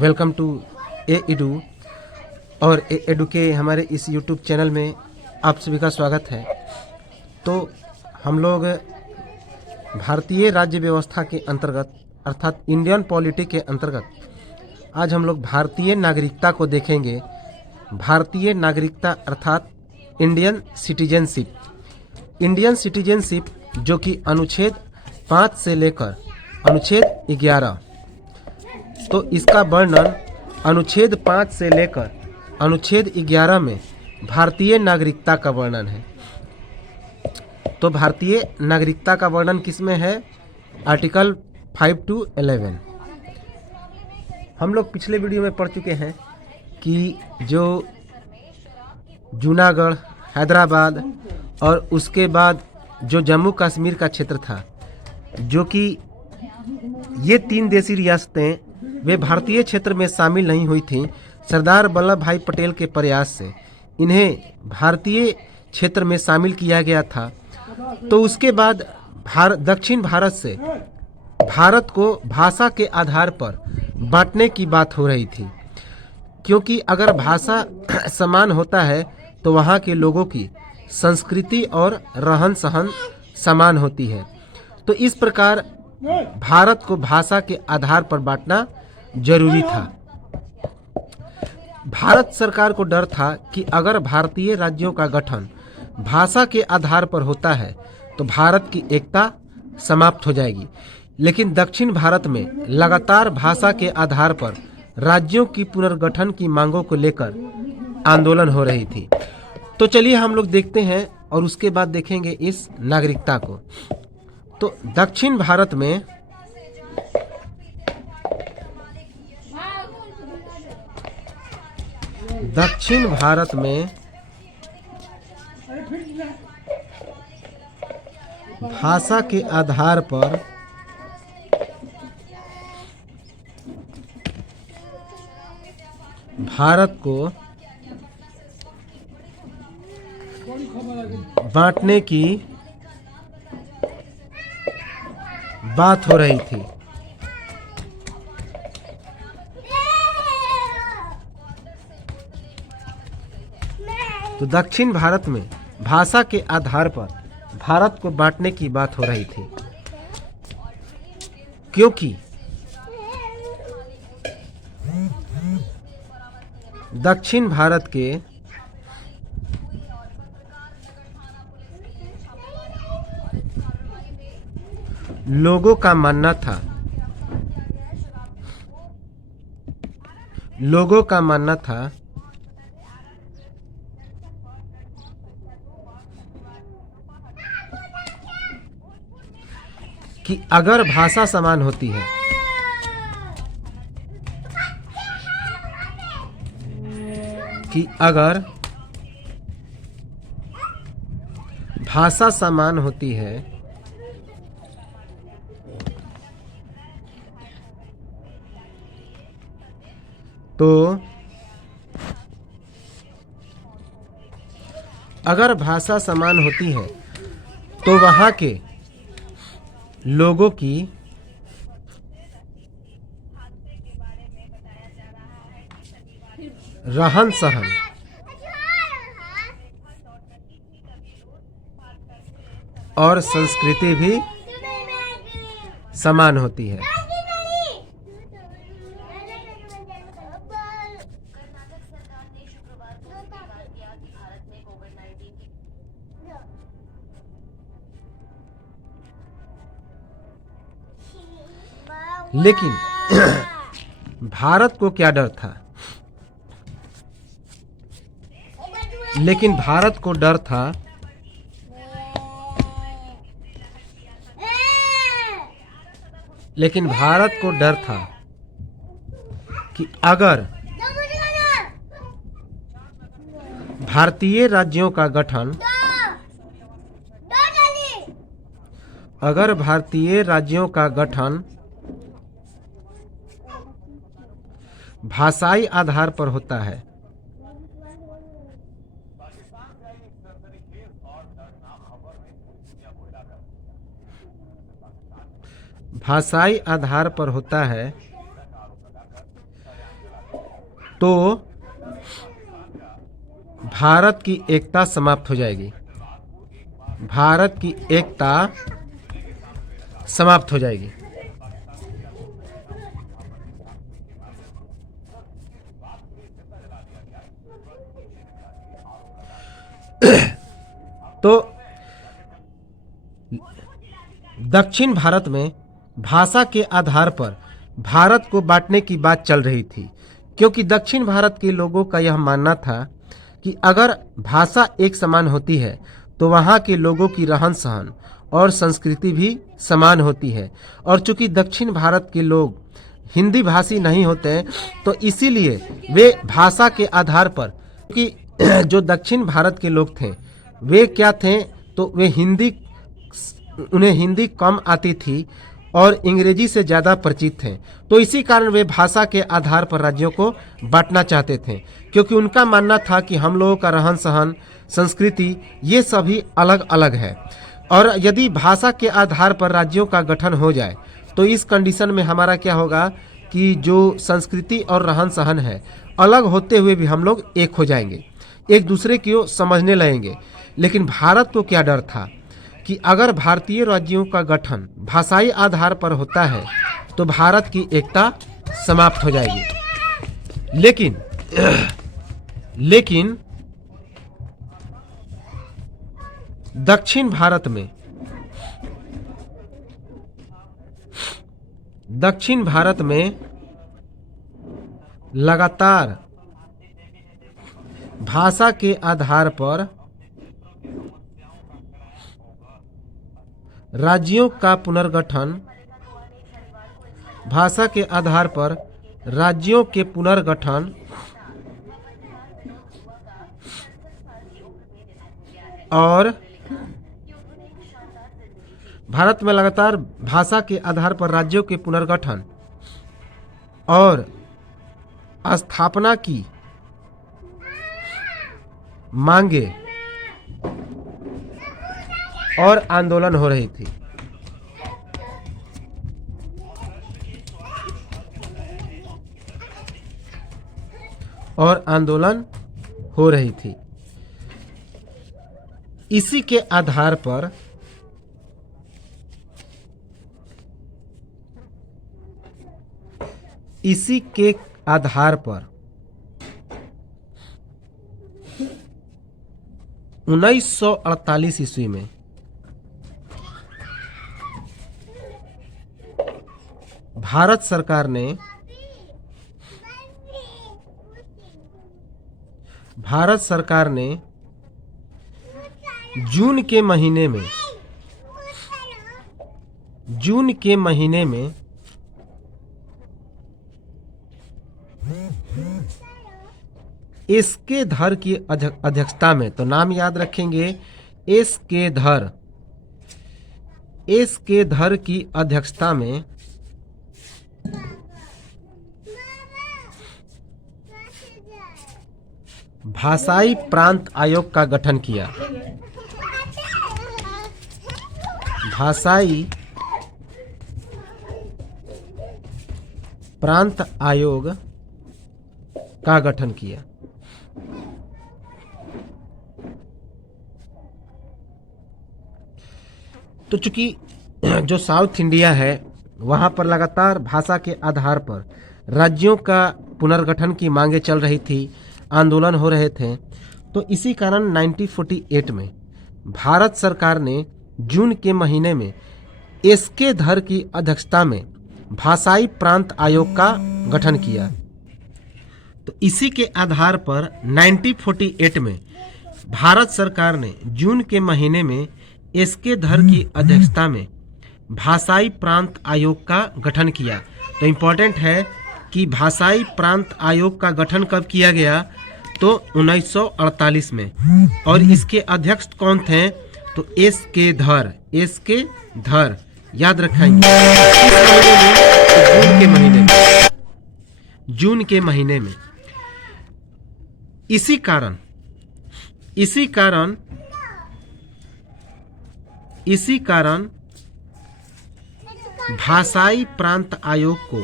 Welcome to A edu और ए edu के हमारे इस यूट्यूब चैनल में आप सभी का स्वागत है। तो हम लोग भारतीय राज्य व्यवस्था के अंतर्गत अर्थात इंडियन पॉलिटी के अंतर्गत आज हम लोग भारतीय नागरिकता को देखेंगे। भारतीय नागरिकता अर्थात इंडियन सिटीजनशिप। इंडियन सिटीजनशिप जो कि अनुच्छेद 5 से लेकर अनुच्छेद 11, तो इसका वर्णन अनुच्छेद 5 से लेकर अनुच्छेद 11 में भारतीय नागरिकता का वर्णन है। तो भारतीय नागरिकता का वर्णन किसमें है? Article 5 to 11। हम लोग पिछले वीडियो में पढ़ चुके हैं कि जो जूनागढ़, हैदराबाद और उसके बाद जो जम्मू कश्मीर का क्षेत्र था, जो कि ये 3 देशी रियासतें वे भारतीय क्षेत्र में शामिल नहीं हुई थीं। सरदार वल्लभ भाई पटेल के प्रयास से इन्हें भारतीय क्षेत्र में शामिल किया गया था। तो उसके बाद दक्षिण भारत से भारत को भाषा के आधार पर बांटने की बात हो रही थी, क्योंकि अगर भाषा समान होता है तो वहाँ के लोगों की संस्कृति और रहन सहन समान होती है। तो इस प्रकार भारत को भाषा के आधार पर बांटना जरूरी था। भारत सरकार को डर था कि अगर भारतीय राज्यों का गठन भाषा के आधार पर होता है तो भारत की एकता समाप्त हो जाएगी। लेकिन दक्षिण भारत में लगातार भाषा के आधार पर राज्यों की पुनर्गठन की मांगों को लेकर आंदोलन हो रही थी। तो चलिए हम लोग देखते हैं और उसके बाद देखेंगे इस नागरिकता को। तो दक्षिण भारत में भाषा के आधार पर भारत को बांटने की बात हो रही थी। तो दक्षिण भारत में भाषा के आधार पर भारत को बांटने की बात हो रही थी, क्योंकि दक्षिण भारत के लोगों का मानना था कि अगर भाषा समान होती है तो वहाँ के लोगों की रहन सहन और संस्कृति भी समान होती है। लेकिन भारत को क्या डर था? भारत को डर था कि अगर भारतीय राज्यों का गठन भाषाई आधार पर होता है भाषाई आधार पर होता है तो भारत की एकता समाप्त हो जाएगी। भारत की एकता समाप्त हो जाएगी। तो दक्षिण भारत में भाषा के आधार पर भारत को बांटने की बात चल रही थी, क्योंकि दक्षिण भारत के लोगों का यह मानना था कि अगर भाषा एक समान होती है तो वहाँ के लोगों की रहन सहन और संस्कृति भी समान होती है। और चूंकि दक्षिण भारत के लोग हिंदी भाषी नहीं होते, तो इसीलिए वे भाषा के आधार पर, क्योंकि जो दक्षिण भारत के लोग थे वे क्या थे, तो वे उन्हें हिंदी कम आती थी और अंग्रेजी से ज़्यादा परिचित थे। तो इसी कारण वे भाषा के आधार पर राज्यों को बांटना चाहते थे, क्योंकि उनका मानना था कि हम लोगों का रहन सहन, संस्कृति ये सभी अलग अलग है। और यदि भाषा के आधार पर राज्यों का गठन हो जाए तो इस कंडीशन में हमारा क्या होगा कि जो संस्कृति और रहन सहन है अलग होते हुए भी हम लोग एक हो जाएंगे, एक दूसरे को समझने लगेंगे। लेकिन भारत को क्या डर था कि अगर भारतीय राज्यों का गठन भाषाई आधार पर होता है तो भारत की एकता समाप्त हो जाएगी। लेकिन दक्षिण भारत में लगातार भाषा के आधार पर राज्यों का पुनर्गठन, भाषा के आधार पर राज्यों के पुनर्गठन और भारत में लगातार भाषा के आधार पर राज्यों के पुनर्गठन और स्थापना की मांगे और आंदोलन हो रही थी। इसी के आधार पर इसी के आधार पर 1948 ईस्वी में भारत सरकार ने जून के महीने में एसके धर की अध्यक्षता में, तो नाम याद रखेंगे, एसके धर की अध्यक्षता में भाषाई प्रांत आयोग का गठन किया। भाषाई प्रांत आयोग का गठन किया। तो चूंकि जो साउथ इंडिया है वहाँ पर लगातार भाषा के आधार पर राज्यों का पुनर्गठन की मांगे चल रही थी, आंदोलन हो रहे थे। तो इसी कारण 1948 में भारत सरकार ने जून के महीने में एसके धर की अध्यक्षता में भाषाई प्रांत आयोग का गठन किया। तो इसी के आधार पर 1948 में भारत सरकार ने जून के महीने में एसके धर की अध्यक्षता में भाषाई प्रांत आयोग का गठन किया। तो इम्पोर्टेंट है कि भाषाई प्रांत आयोग का गठन कब किया गया, तो 1948 में। और इसके अध्यक्ष कौन थे, तो एसके धर याद रखेंगे। जून के महीने में इसी कारण भाषाई प्रांत आयोग को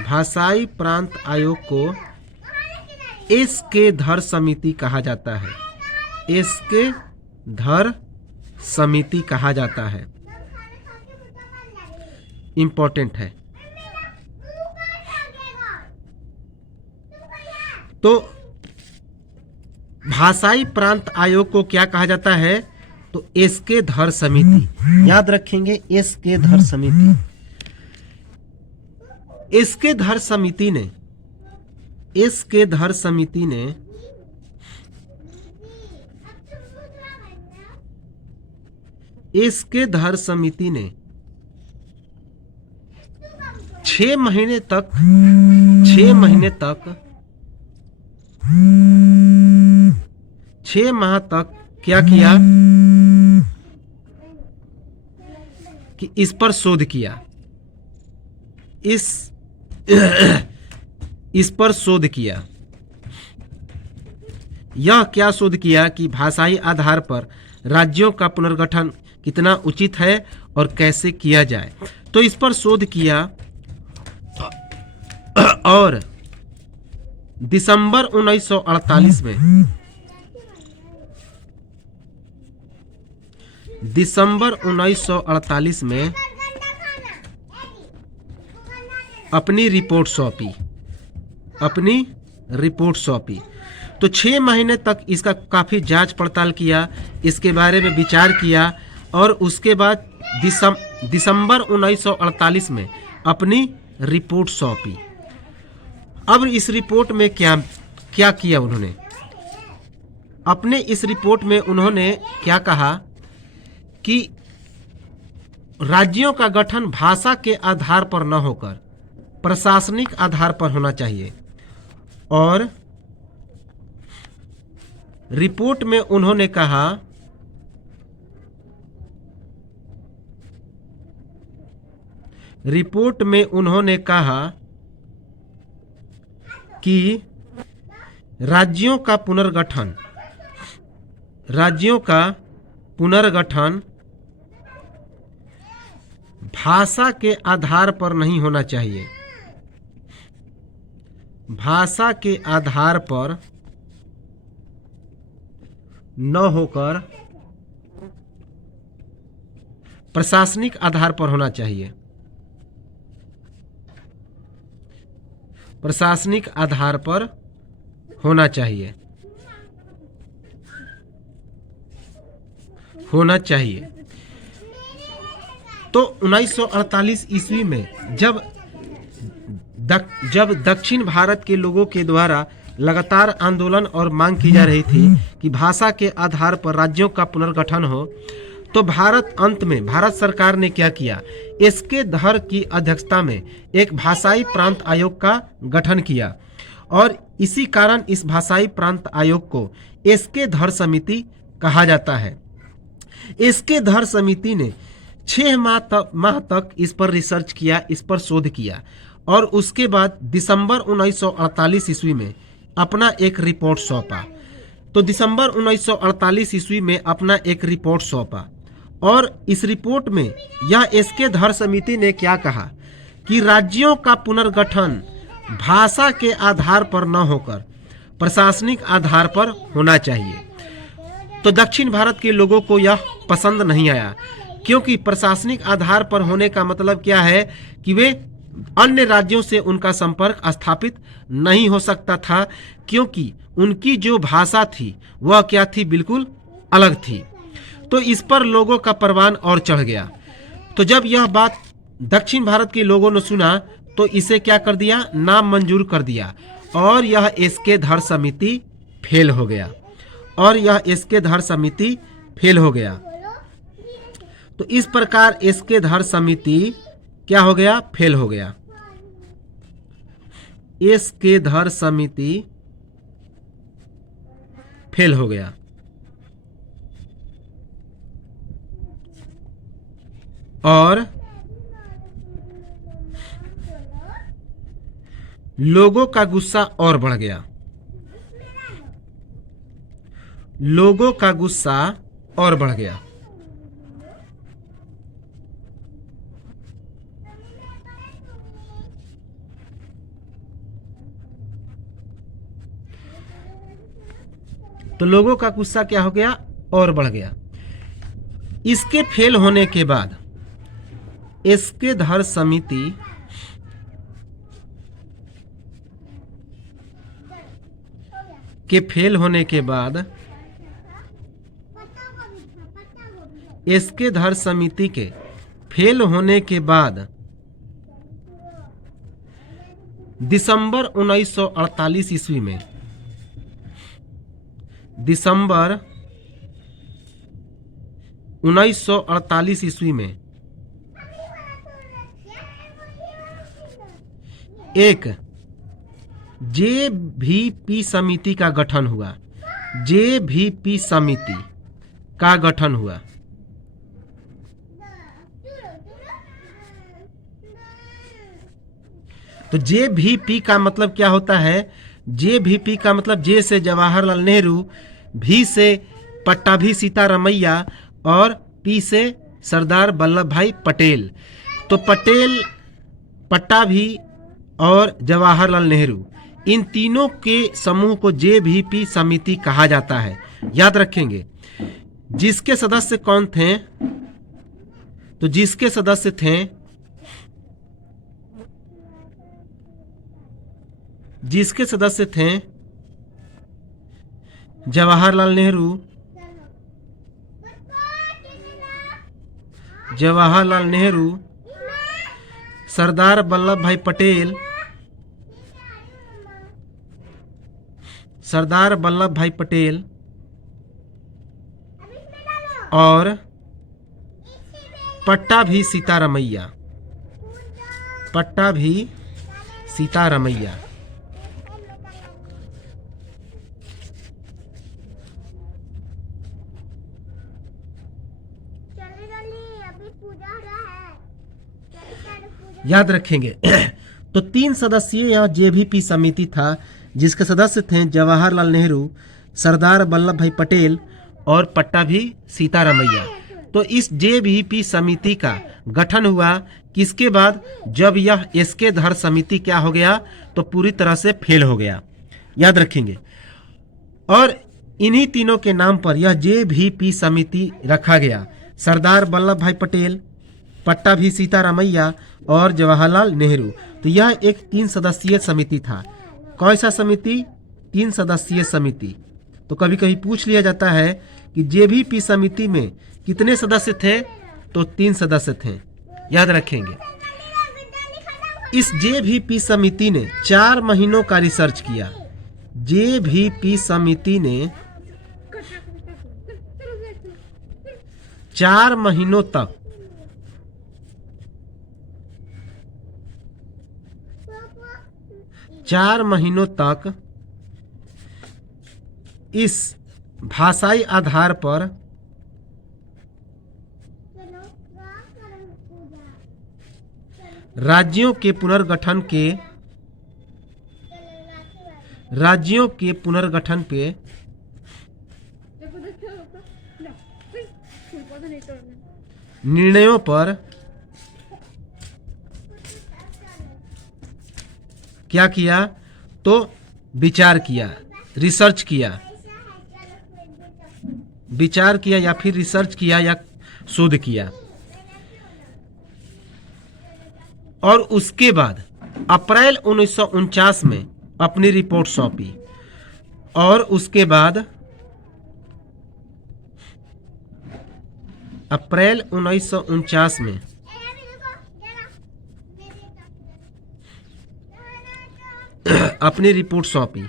भाषाई प्रांत आयोग को एस के धर समिति कहा जाता है। एस के धर समिति कहा जाता है। इंपॉर्टेंट है। तो भाषाई प्रांत आयोग को क्या कहा जाता है? तो एस के धर समिति। याद रखेंगे, एस के धर समिति। एस के धर समिति ने एस के धर समिति ने एस के धर समिति ने 6 महीने तक 6 माह तक क्या किया कि इस पर शोध किया। इस पर शोध किया। यह क्या शोध किया कि भाषाई आधार पर राज्यों का पुनर्गठन कितना उचित है और कैसे किया जाए। तो इस पर शोध किया और दिसंबर 1948 में अपनी रिपोर्ट सौंपी। तो 6 महीने तक इसका काफ़ी जांच पड़ताल किया, इसके बारे में विचार किया और उसके बाद दिसंबर 1948 में अपनी रिपोर्ट सौंपी। अब इस रिपोर्ट में क्या किया उन्होंने? अपने इस रिपोर्ट में उन्होंने क्या कहा कि राज्यों का गठन भाषा के आधार पर न होकर प्रशासनिक आधार पर होना चाहिए। और रिपोर्ट में उन्होंने कहा कि राज्यों का पुनर्गठन भाषा के आधार पर नहीं होना चाहिए। भाषा के आधार पर न होकर प्रशासनिक आधार पर होना चाहिए। प्रशासनिक आधार पर होना चाहिए। तो 1948 ईस्वी में जब दक्षिण भारत के लोगों के द्वारा लगातार आंदोलन और मांग की जा रही थी कि भाषा के आधार पर राज्यों का पुनर्गठन हो, तो भारत सरकार ने क्या किया? एस के धर की अध्यक्षता में एक भाषाई प्रांत आयोग का गठन किया और इसी कारण इस भाषाई प्रांत आयोग को एस के धर समिति कहा जाता है। एस के धर समिति ने 6 माह तक इस पर रिसर्च किया, इस पर शोध किया और उसके बाद दिसंबर 1948 ईस्वी में अपना एक रिपोर्ट सौंपा। तो दिसंबर 1948 ईस्वी में अपना एक रिपोर्ट सौंपा और इस रिपोर्ट में यह एस के धर समिति ने क्या कहा कि राज्यों का पुनर्गठन भाषा के आधार पर न होकर प्रशासनिक आधार पर होना चाहिए। तो दक्षिण भारत के लोगों को यह पसंद नहीं आया, क्योंकि प्रशासनिक आधार पर होने का मतलब क्या है कि वे अन्य राज्यों से उनका संपर्क स्थापित नहीं हो सकता था, क्योंकि उनकी जो भाषा थी वह क्या थी? बिल्कुल अलग थी। तो इस पर लोगों का परवान और चढ़ गया। तो जब यह बात दक्षिण भारत के लोगों ने सुना तो इसे क्या कर दिया? नाम मंजूर कर दिया और यह एस के धर समिति फेल हो गया। तो इस प्रकार एस के धर समिति क्या हो गया? फेल हो गया। एस के धर समिति फेल हो गया। और लोगों का गुस्सा और बढ़ गया। तो लोगों का गुस्सा क्या हो गया, और बढ़ गया। इसके फेल होने के बाद एसके धर समिति के फेल होने के बाद एसके धर समिति के फेल होने के बाद दिसंबर 1948 ईस्वी में, दिसंबर 1948 ईस्वी में एक जेवीपी समिति का गठन हुआ। जेवीपी समिति का गठन हुआ। तो जेवीपी का मतलब क्या होता है? जेवीपी का मतलब जे से जवाहरलाल नेहरू, भी से पट्टाभी सीतारमैया और पी से सरदार वल्लभ भाई पटेल। तो पटेल, पट्टाभी और जवाहरलाल नेहरू, इन तीनों के समूह को जेवीपी समिति कहा जाता है। याद रखेंगे। जिसके सदस्य कौन थे? तो जिसके सदस्य थे जवाहरलाल नेहरू, सरदार वल्लभ भाई पटेल, और पट्टाभी सीतारमैया। याद रखेंगे। तो 3 सदस्यीय यह जेवीपी समिति था, जिसके सदस्य थे जवाहरलाल नेहरू, सरदार वल्लभ भाई पटेल और पट्टाभी सीतारमैया। तो इस जेवीपी समिति का गठन हुआ किसके बाद? जब यह एसके धर समिति क्या हो गया? तो पूरी तरह से फेल हो गया। याद रखेंगे। और इन्हीं तीनों के नाम पर यह जेवीपी समिति रखा गया। सरदार वल्लभ भाई पटेल, पट्टाभी सीतारमैया और जवाहरलाल नेहरू। तो यह एक 3 सदस्यीय समिति था। कौन सा समिति? 3 सदस्यीय समिति। तो कभी कभी पूछ लिया जाता है कि जेवीपी समिति में कितने सदस्य थे? तो 3 सदस्य थे। याद रखेंगे। इस जेवीपी समिति ने 4 महीनों का रिसर्च किया। जेवीपी समिति ने 4 महीनों तक इस भाषाई आधार पर राज्यों के पुनर्गठन पे निर्णयों पर क्या किया? तो विचार किया, रिसर्च किया, या फिर रिसर्च किया या शोध किया। और उसके बाद अप्रैल 1949 में अपनी रिपोर्ट सौंपी। और उसके बाद अप्रैल 1949 में अपनी रिपोर्ट सौंपी।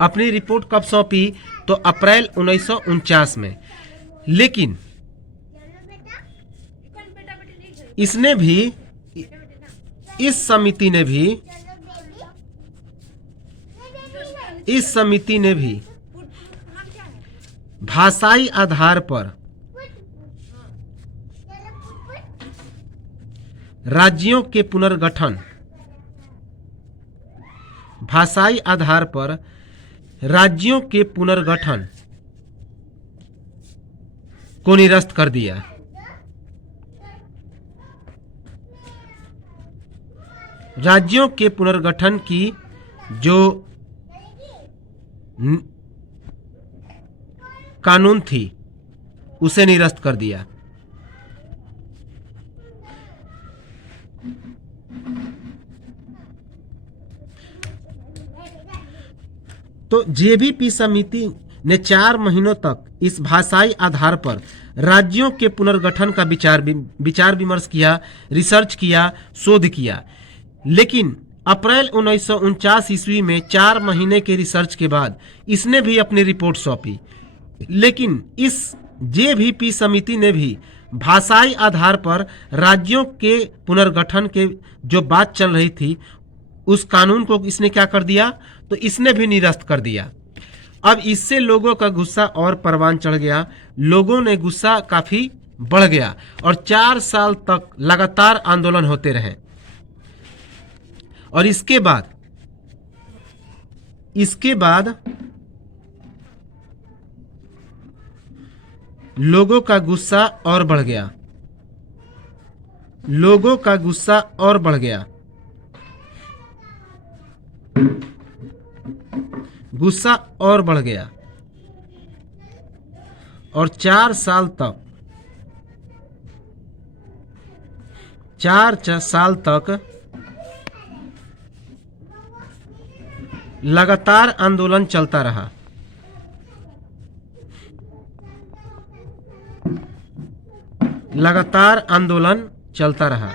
अपनी रिपोर्ट कब सौंपी? तो अप्रैल 1949 में। लेकिन इसने भी, इस समिति ने भी भाषाई आधार पर राज्यों के पुनर्गठन, को निरस्त कर दिया। राज्यों के पुनर्गठन की जो कानून थी उसे निरस्त कर दिया। तो जेबीपी समिति ने 4 महीनों तक इस भाषाई आधार पर राज्यों के पुनर्गठन का विचार विमर्श किया, रिसर्च किया, शोध किया। लेकिन अप्रैल 1949 ईस्वी में 4 महीने के रिसर्च के बाद इसने भी अपनी रिपोर्ट सौंपी। लेकिन इस जेबीपी समिति ने भी भाषाई आधार पर राज्यों के पुनर्गठन के जो बात चल रही थी उस कानून को इसने क्या कर दिया, तो इसने भी निरस्त कर दिया। अब इससे लोगों का गुस्सा और परवान चढ़ गया। लोगों ने गुस्सा काफी बढ़ गया और 4 साल तक लगातार आंदोलन होते रहे। और इसके बाद लोगों का गुस्सा और बढ़ गया। लोगों का गुस्सा और बढ़ गया। गुस्सा और बढ़ गया और 4 साल तक लगातार आंदोलन चलता रहा। लगातार आंदोलन चलता रहा।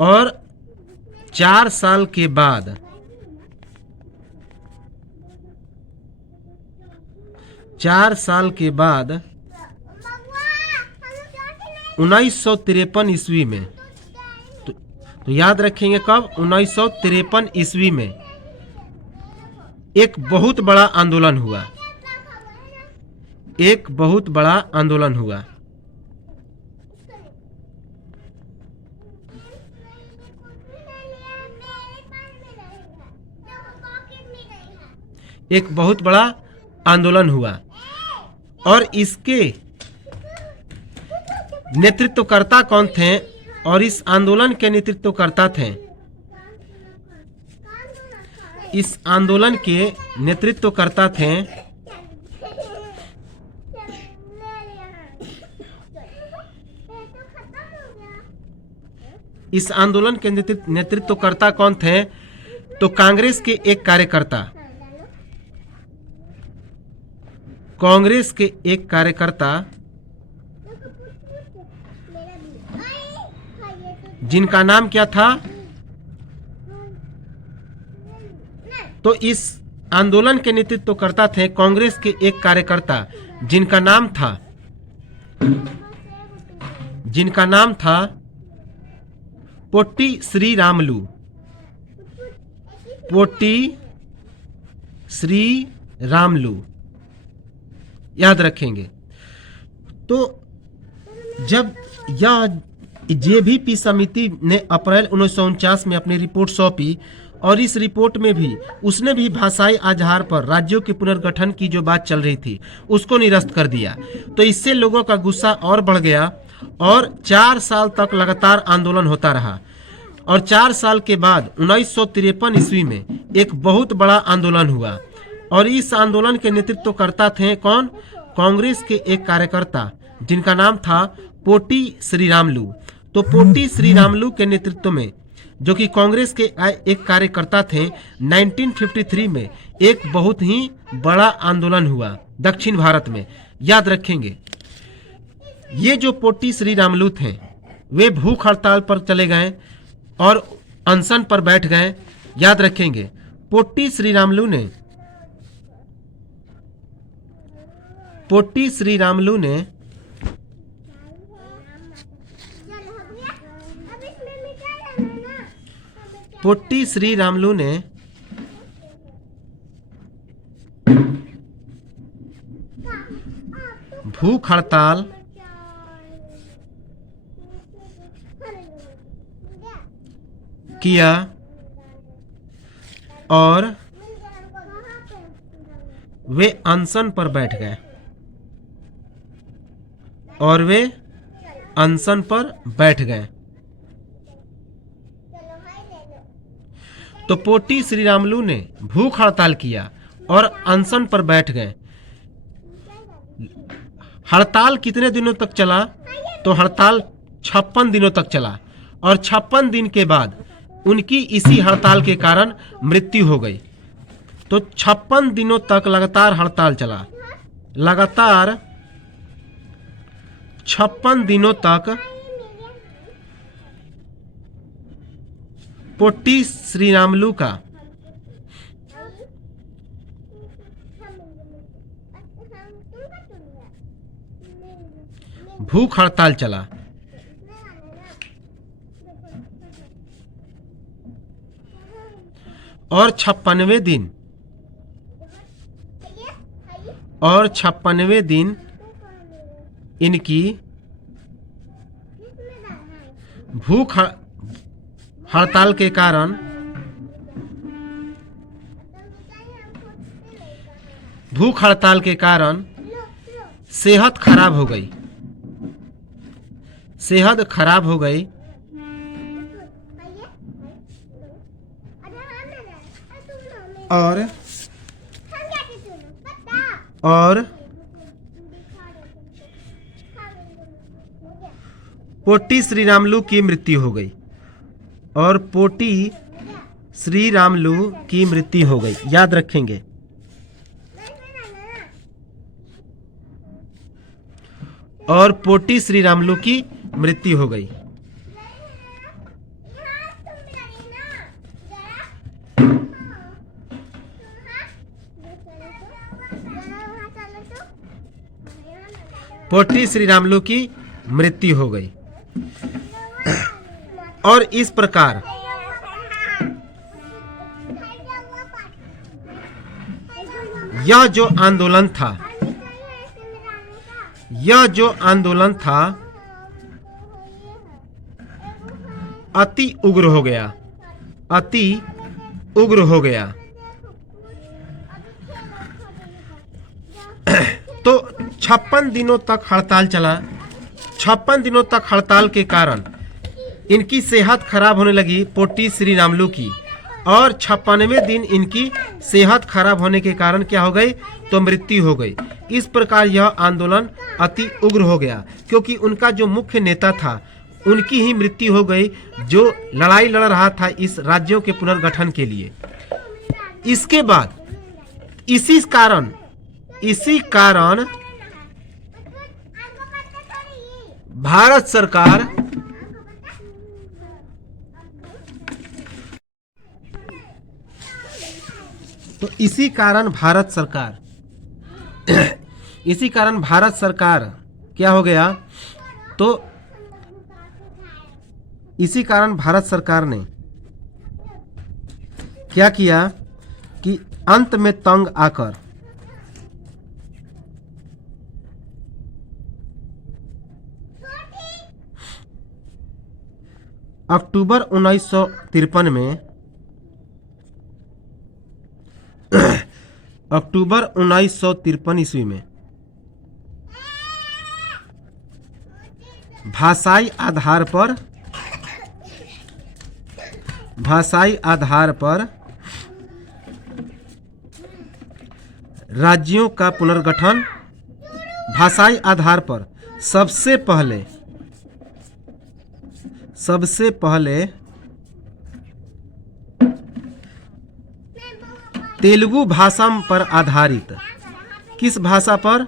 और 4 साल के बाद 1953 ईस्वी में, तो याद रखेंगे कब, 1953 ईस्वी में एक बहुत बड़ा आंदोलन हुआ। एक बहुत बड़ा आंदोलन हुआ। एक बहुत बड़ा आंदोलन हुआ और इसके नेतृत्वकर्ता कौन थे, और इस आंदोलन के नेतृत्वकर्ता थे, इस आंदोलन के नेतृत्वकर्ता थे इस आंदोलन के नेतृत्वकर्ता कौन थे, तो कांग्रेस के एक कार्यकर्ता, कांग्रेस के एक कार्यकर्ता जिनका नाम क्या था, तो इस आंदोलन के नेतृत्वकर्ता थे कांग्रेस के एक कार्यकर्ता जिनका नाम था पोट्टी श्री रामलू। पोट्टी श्री रामलू, याद रखेंगे। तो जब यह जेबीपी समिति ने अप्रैल 1949 में अपनी रिपोर्ट सौंपी और इस रिपोर्ट में भी उसने भी भाषाई आधार पर राज्यों के पुनर्गठन की जो बात चल रही थी उसको निरस्त कर दिया, तो इससे लोगों का गुस्सा और बढ़ गया और 4 साल तक लगातार आंदोलन होता रहा। और 4 साल के बाद 1953 ईस्वी में एक बहुत बड़ा आंदोलन हुआ और इस आंदोलन के नेतृत्वकर्ता थे कौन, कांग्रेस के एक कार्यकर्ता जिनका नाम था पोट्टी श्री रामलू। तो पोट्टी श्री रामलू के नेतृत्व में, जो कि कांग्रेस के एक कार्यकर्ता थे, 1953 में एक बहुत ही बड़ा आंदोलन हुआ दक्षिण भारत में। याद रखेंगे, ये जो पोट्टी श्री रामलू थे वे भूख हड़ताल पर चले गए और अनशन पर बैठ गए। याद रखेंगे, पोट्टी श्री रामलू ने भूख हड़ताल किया और वे अनशन पर बैठ गए। अनशन पर बैठ गए। तो पोटी श्री रामुलू ने भूख हड़ताल किया और अनशन पर बैठ गए। हड़ताल कितने दिनों तक चला? तो हड़ताल 56 दिनों तक चला और 56 दिन के बाद उनकी इसी हड़ताल के कारण मृत्यु हो गई। तो 56 दिनों तक लगातार हड़ताल चला। लगातार 56 दिनों तक पोटी श्री रामुलू का भूख हड़ताल चला। और 56वें दिन इनकी भूख हड़ताल के कारण सेहत खराब हो गई। और पोटी श्री रामुलू की मृत्यु हो गई। याद रखेंगे। और पोटी श्री रामुलू की मृत्यु हो गई। पोटी श्री रामुलू की मृत्यु हो गई। और इस प्रकार यह जो आंदोलन था अति उग्र हो गया। तो 56 दिनों तक हड़ताल चला। 56 दिनों तक हड़ताल के कारण इनकी सेहत खराब होने लगी पोटी श्री रामुलू की। और 56वें दिन इनकी सेहत खराब होने के कारण क्या हो गई? तो मृत्यु हो गई। इस प्रकार यह आंदोलन अति उग्र हो गया, क्योंकि उनका जो मुख्य नेता था उनकी ही मृत्यु हो गई, जो लड़ाई लड़ रहा था इस राज्यों के पुनर्गठन के लिए। इसके बाद इसी कारण भारत सरकार क्या हो गया? तो इसी कारण भारत सरकार ने क्या किया कि अंत में तंग आकर अक्टूबर 1953 ईस्वी में भाषाई आधार पर राज्यों का पुनर्गठन, भाषाई आधार पर सबसे पहले तेलुगु भाषा पर आधारित, किस भाषा पर?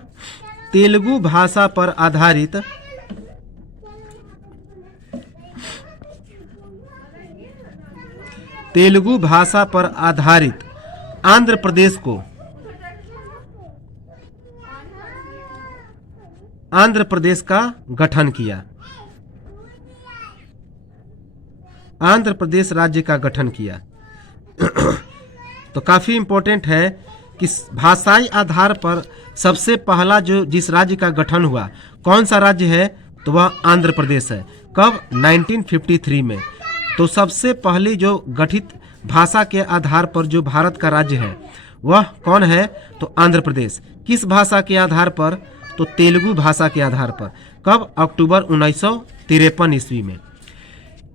तेलुगु भाषा पर आधारित आंध्र प्रदेश का गठन किया। आंध्र प्रदेश राज्य का गठन किया। तो काफी इंपॉर्टेंट है कि भाषाई आधार पर सबसे पहला जिस राज्य का गठन हुआ, कौन सा राज्य है? तो वह आंध्र प्रदेश है। कब? 1953 में। तो सबसे पहली जो गठित भाषा के आधार पर जो भारत का राज्य है वह कौन है? तो आंध्र प्रदेश। किस भाषा के आधार पर? तो तेलुगु भाषा के आधार पर। कब? अक्टूबर 1953 ईस्वी में।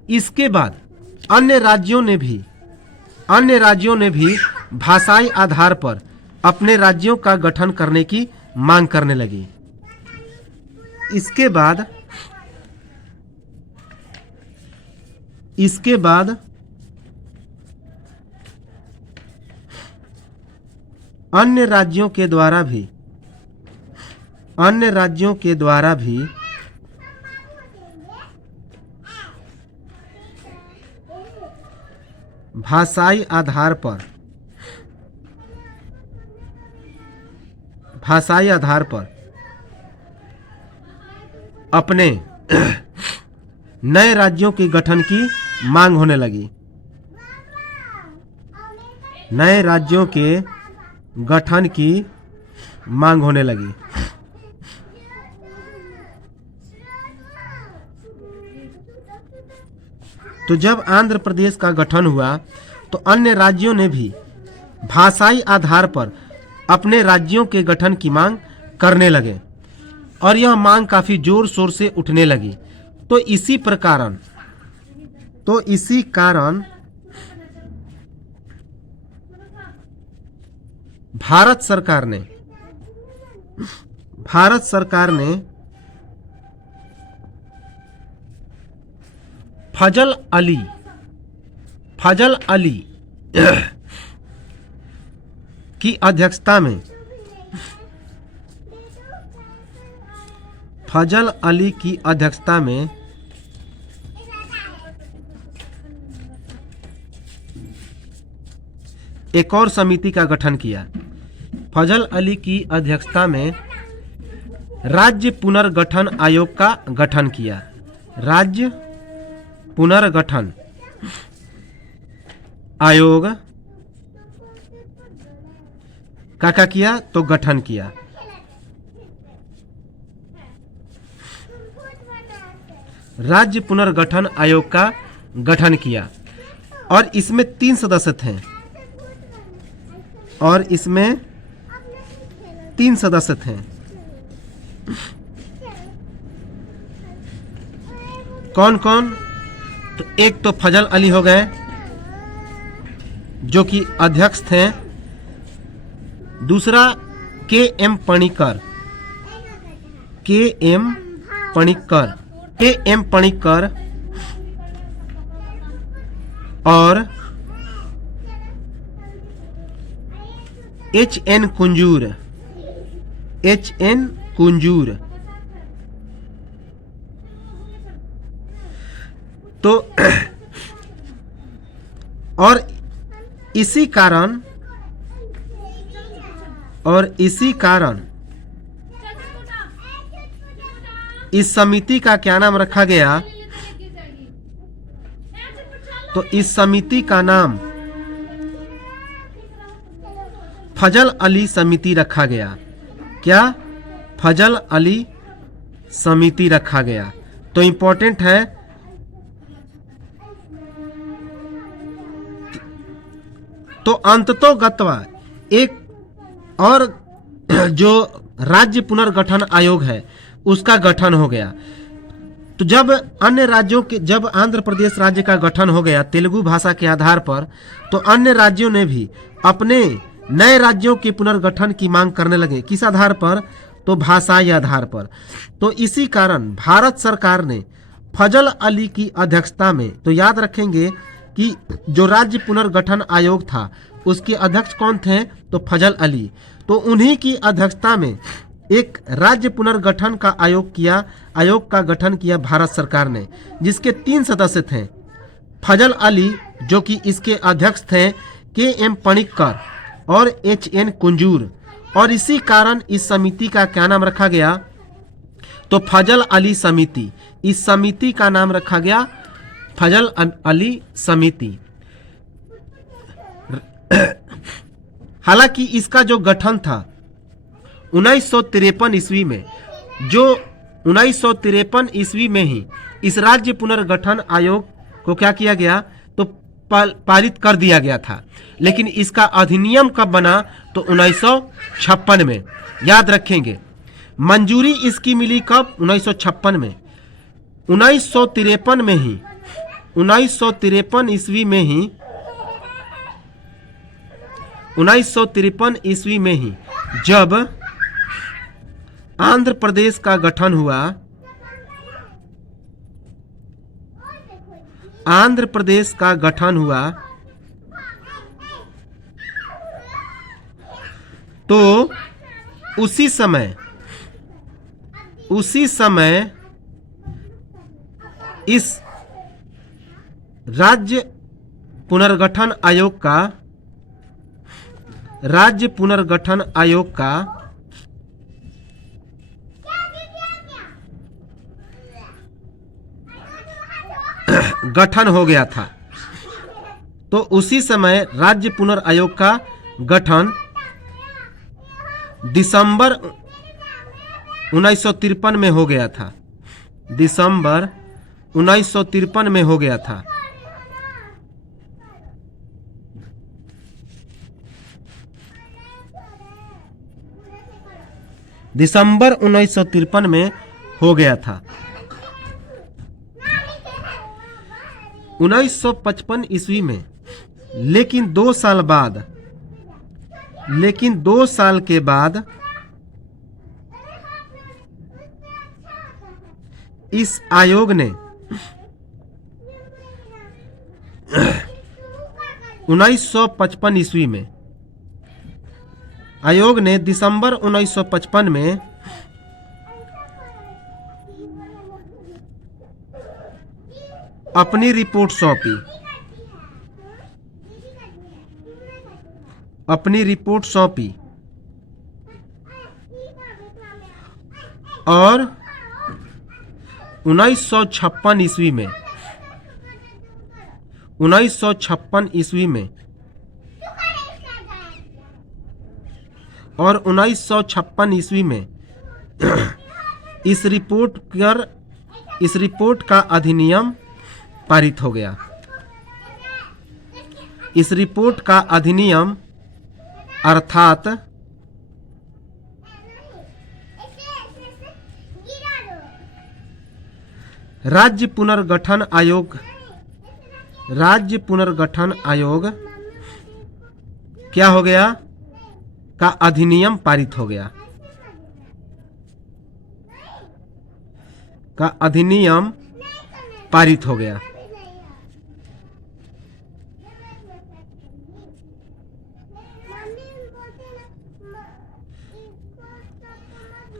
इसके बाद अन्य राज्यों ने भी भाषाई आधार पर अपने राज्यों का गठन करने की मांग करने लगी। इसके बाद अन्य राज्यों के द्वारा भी भाषाई आधार पर अपने नए राज्यों के गठन की मांग होने लगी। नए राज्यों के गठन की मांग होने लगी। तो जब आंध्र प्रदेश का गठन हुआ तो अन्य राज्यों ने भी भाषाई आधार पर अपने राज्यों के गठन की मांग करने लगे और यह मांग काफी जोर शोर से उठने लगी। तो इसी कारण भारत सरकार ने फजल अली की अध्यक्षता में एक और समिति का गठन किया। फजल अली की अध्यक्षता में राज्य पुनर्गठन आयोग का गठन किया। राज्य पुनर्गठन आयोग का किया तो गठन किया। राज्य पुनर्गठन आयोग का गठन किया और इसमें 3 सदस्य थे। कौन कौन? तो एक तो फजल अली हो गए जो कि अध्यक्ष थे। दूसरा के.एम. पणिक्कर और H.N. कुंजूर। तो और इसी कारण इस समिति का क्या नाम रखा गया? तो इस समिति का नाम फजल अली समिति रखा गया। क्या? फजल अली समिति रखा गया। तो इंपॉर्टेंट है तो अंततोगत्वा एक और जो राज्य पुनर्गठन आयोग है उसका गठन हो गया। तो जब आंध्र प्रदेश राज्य का गठन हो गया तेलुगु भाषा के आधार पर, तो अन्य राज्यों ने भी अपने नए राज्यों के पुनर्गठन की मांग करने लगे। किस आधार पर? तो भाषाई आधार पर। तो इसी कारण भारत सरकार ने फजल अली की अध्यक्षता में, तो याद रखेंगे कि जो राज्य पुनर्गठन आयोग था उसके अध्यक्ष कौन थे? तो फजल अली। तो उन्हीं की अध्यक्षता में एक राज्य पुनर्गठन का आयोग का गठन किया भारत सरकार ने, जिसके 3 सदस्य थे। फजल अली जो कि इसके अध्यक्ष थे, के.एम. पणिक्कर और H.N. कुंजूर। और इसी कारण इस समिति का क्या नाम रखा गया? तो फजल अली समिति। इस समिति का नाम रखा गया फजल अली समिति। हालांकि इसका जो गठन था 1953 ईस्वी में, जो 1953 ईस्वी में ही इस राज्य पुनर्गठन आयोग को क्या किया गया? तो पारित कर दिया गया था। लेकिन इसका अधिनियम कब बना? तो 1956 में। याद रखेंगे मंजूरी इसकी मिली कब? 1956 में। 1953 में ही 1953 ईस्वी में ही 1953 ईस्वी में ही जब आंध्र प्रदेश का गठन हुआ, आंध्र प्रदेश का गठन हुआ, तो उसी समय इस राज्य पुनर्गठन आयोग का गठन हो गया था। तो उसी समय राज्य पुनर्आयोग का गठन दिसंबर 1953 में हो गया था। दिसंबर 1953 में हो गया था। दिसंबर 1953 में हो गया था। 1955 ईस्वी में, लेकिन 2 साल के बाद इस आयोग ने 1955 ईस्वी में आयोग ने दिसंबर 1955 में अपनी रिपोर्ट सौंपी और 1956 ईस्वी में 1956 ईस्वी में और 1956 ईस्वी में इस रिपोर्ट का अधिनियम पारित हो गया। इस रिपोर्ट का अधिनियम अर्थात राज्य पुनर्गठन आयोग क्या हो गया? का अधिनियम पारित हो गया। का अधिनियम पारित हो गया।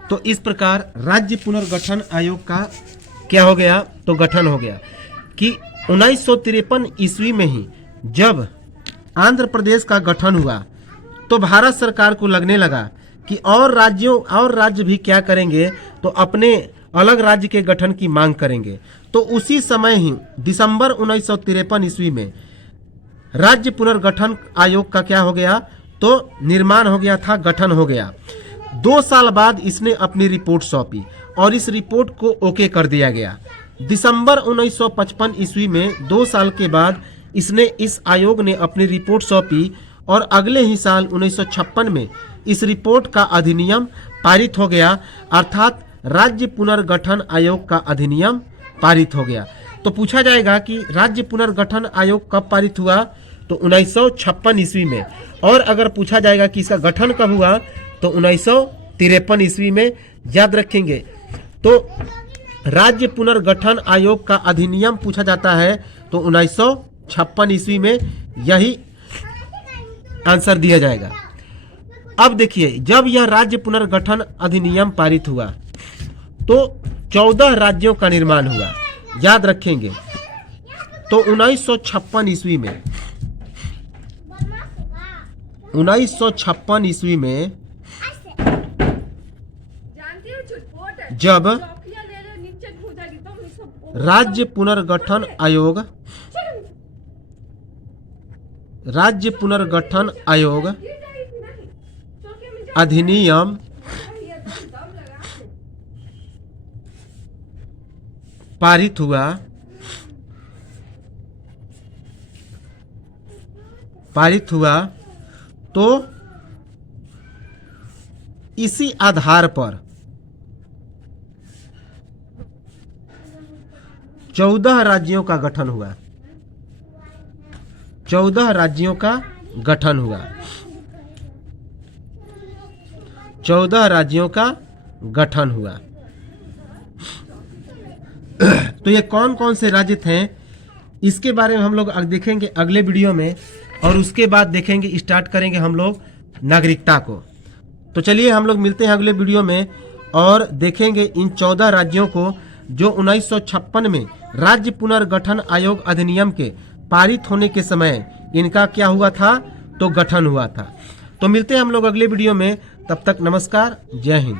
तो इस प्रकार राज्य पुनर्गठन आयोग का क्या हो गया? तो गठन हो गया कि 1953 ईस्वी में ही जब आंध्र प्रदेश का गठन हुआ तो भारत सरकार को लगने लगा कि और राज्य भी क्या करेंगे, तो अपने अलग राज्य के गठन की मांग करेंगे। तो उसी समय ही दिसंबर 1953 ईस्वी में राज्य पुनर्गठन आयोग का क्या हो गया? तो निर्माण हो गया था, गठन हो गया। 2 साल बाद इसने अपनी रिपोर्ट सौंपी और इस रिपोर्ट को ओके कर दिया गया। दिसंबर 1955 ईस्वी में 2 साल के बाद इस आयोग ने अपनी रिपोर्ट सौंपी और अगले ही साल 1956 में इस रिपोर्ट का अधिनियम पारित हो गया, अर्थात राज्य पुनर्गठन आयोग का अधिनियम पारित हो गया। तो पूछा जाएगा कि राज्य पुनर्गठन आयोग कब पारित हुआ? तो 1956 ईस्वी में। और अगर पूछा जाएगा कि इसका गठन कब हुआ, तो 1953 ईस्वी में। याद रखेंगे। तो राज्य पुनर्गठन आयोग का अधिनियम पूछा जाता है तो 1956 ईस्वी में यही आंसर दिया जाएगा। अब देखिए, जब यह राज्य पुनर्गठन अधिनियम पारित हुआ तो 14 राज्यों का निर्माण हुआ। याद रखेंगे। तो 1956 ईस्वी में 1956 ईस्वी में जब राज्य पुनर्गठन आयोग अधिनियम पारित हुआ तो इसी आधार पर 14 राज्यों का गठन हुआ। 14 राज्यों का गठन हुआ। 14 राज्यों का गठन हुआ। तो ये कौन कौन से राज्य थे इसके बारे में हम लोग देखेंगे अगले वीडियो में, और उसके बाद देखेंगे, स्टार्ट करेंगे हम लोग नागरिकता को। तो चलिए हम लोग मिलते हैं अगले वीडियो में और देखेंगे इन 14 राज्यों को जो 1956 में राज्य पुनर्गठन आयोग अधिनियम के पारित होने के समय इनका क्या हुआ था, तो गठन हुआ था। तो मिलते हैं हम लोग अगले वीडियो में, तब तक नमस्कार, जय हिंद।